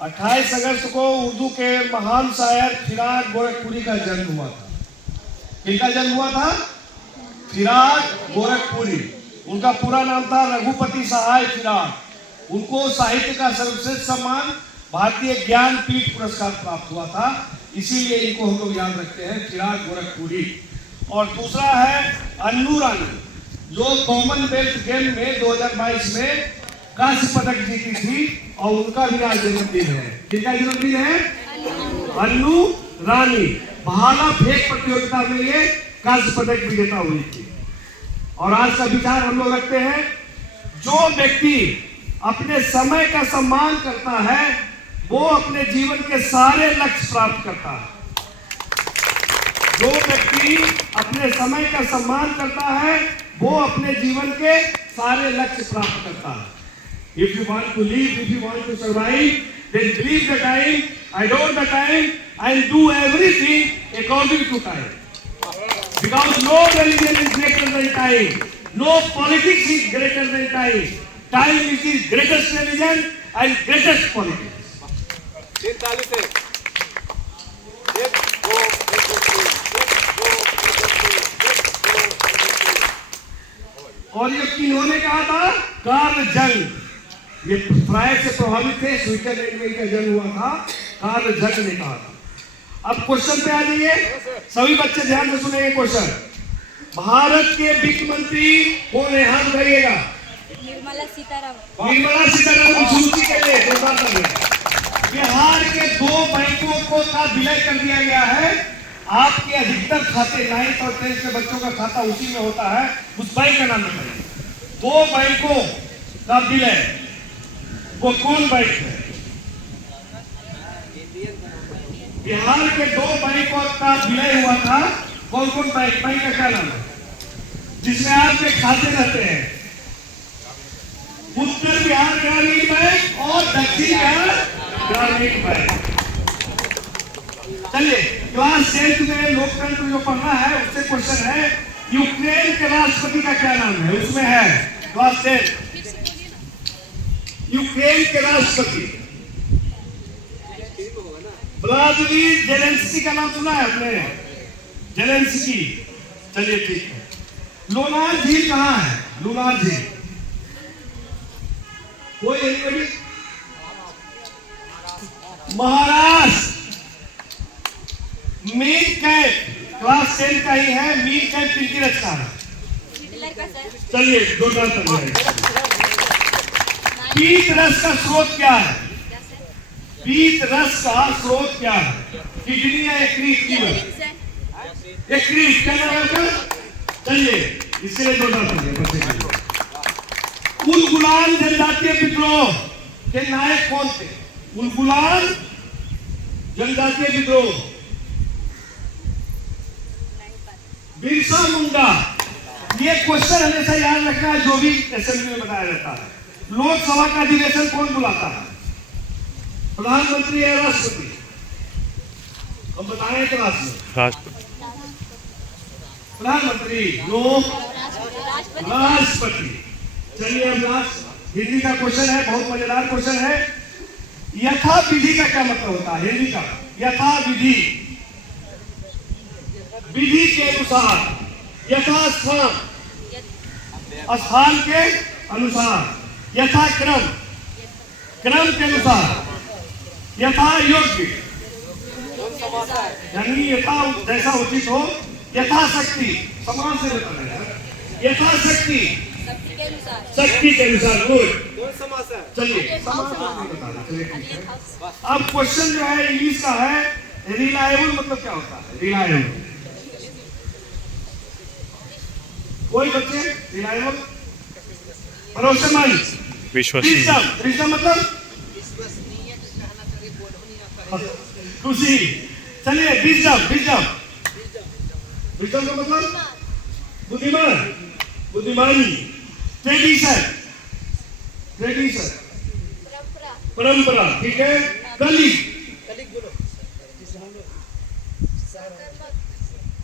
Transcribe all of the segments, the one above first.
28 अगस्त को उर्दू के महान शायर फिराक गोरखपुरी का जन्म हुआ था। किनका जन्म हुआ था? फिराक गोरखपुरी। उनका पूरा नाम था रघुपति सहाय फिराक। उनको साहित्य का सर्वश्रेष्ठ सम्मान भारतीय ज्ञानपीठ पुरस्कार प्राप्त हुआ था, इसीलिए इनको हम लोग याद रखते हैं फिराक गोरखपुरी। और दूसरा है अन्नू रानी, जो कॉमनवेल्थ गेम में 2022 में कांस्य पदक जीती थी, और उनका भी आज जन्मदिन है। किसका जन्मदिन है? अन्नू रानी। भाला फेंक प्रतियोगिता में ये कांस्य पदक विजेता हुई थी। और आज का विचार हम लोग रखते हैं, जो व्यक्ति अपने समय का सम्मान करता है वो अपने जीवन के सारे लक्ष्य प्राप्त करता है। जो व्यक्ति अपने समय का सम्मान करता है वो अपने जीवन के सारे लक्ष्य प्राप्त करता है। If you want to live, if you want to survive, then believe the time, adore the time, and do everything according to time. Because no religion is greater than time, no politics is greater than time. Time is the greatest religion and greatest politics. और ये किन्होंने कहा था? Karl जंग। ये Freud से प्रभावित थे, Switzerland में इनका जन्म हुआ था। कार्ल जंग ने कहा था। अब क्वेश्चन पे आ जाइए, सभी बच्चे ध्यान से सुनेंगे क्वेश्चन। भारत के वित्त मंत्री कौन है? हाथ उठाइएगा। निर्मला सीतारामन। निर्मला सीतारामन की सूची के लिए बिहार के 2 बैंकों को का विलय कर दिया गया है। आपके अधिकतर खाते 9th और 10th के बच्चों का खाता उसी में होता है, उस बैंक का नाम बताइए। 2 बैंकों का विलय, वो कौन बैंक है? बिहार के 2 बैंकों का विलय हुआ था, कौन कौन बैंक? बैंक का क्या नाम है जिसमें आपके खाते रहते हैं? उत्तर बिहार ग्रामीण बैंक और दक्षिण बिहार ग्रामीण बैंक। चलिए, क्लास 10th में लोकतंत्र जो पढ़ना है उससे क्वेश्चन है, यूक्रेन के राष्ट्रपति का क्या नाम है? उसमें है क्लास 10 यूक्रेन के राष्ट्रपति व्लादिमीर जेलेंस्की का नाम सुना है आपने? जेलेंस्की। चलिए ठीक है। लोनार झील कहाँ है? लोनार झील कोई anybody? Maharashtra. Mir camp class 10 का ही है। मीर कैंप किनकी रचना है? चलिए दो पीत रस का स्रोत क्या है? पीत रस का स्रोत क्या है? किडनी या यकृत? यकृत। क्या नाम है उसका? चलिए इसके लिए दो उलगुलान जनजातीय विद्रोह के नायक कौन थे? उलगुलान जनजातीय विद्रोह, बिरसा मुंडा। ये क्वेश्चन हमेशा याद रखना है जो भी असेंबली में बताया जाता है। लोकसभा का अधिवेशन कौन बुलाता है? प्रधानमंत्री या राष्ट्रपति? हम बताएं क्लास में। प्रधानमंत्री। लोक राष्ट्रपति। चलिए अब लास्ट हिंदी का क्वेश्चन है, बहुत मजेदार क्वेश्चन है। यथा विधि का क्या मतलब होता है? हिंदी का यथा विधि, विधि के अनुसार, यथा स्थान, स्थान के अनुसार, यथा क्रम, क्रम के अनुसार, यथा योग्य यानी यथा जैसा उचित हो, यथा शक्ति समान से बताना है, यथा शक्ति शक्ति के अनुसार। गुड। चलिए अब क्वेश्चन जो है इंग्लिश का है, रिलायबल मतलब क्या होता है? रिलायबल। कोई बच्चे रिलायबल? भरोसेमंद, विश्वसनीय। विश्वसनीय मतलब खुशी। चलिए विजडम, विजडम, विजडम का मतलब बुद्धिमान, बुद्धिमानी। ट्रेडिशन, ट्रेडिशन, परंपरा। ठीक है। कली,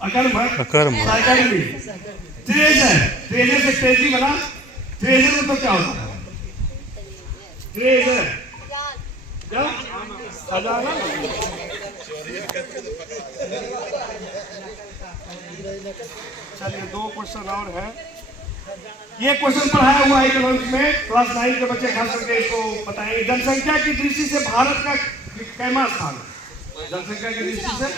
अकर्मक, अकर्मक। ट्रेजर, ट्रेजर से ट्रेजरी बना। ट्रेजर मतलब क्या होता है? ट्रेजर क्या? खजाना। चलिए 2 क्वेश्चन और है। ये क्वेश्चन पढ़ाया हुआ है इकोनॉमिक्स में, क्लास 9 के बच्चे खास करके इसको बताएंगे। जनसंख्या की दृष्टि से भारत का कैमा स्थान है? जनसंख्या की दृष्टि से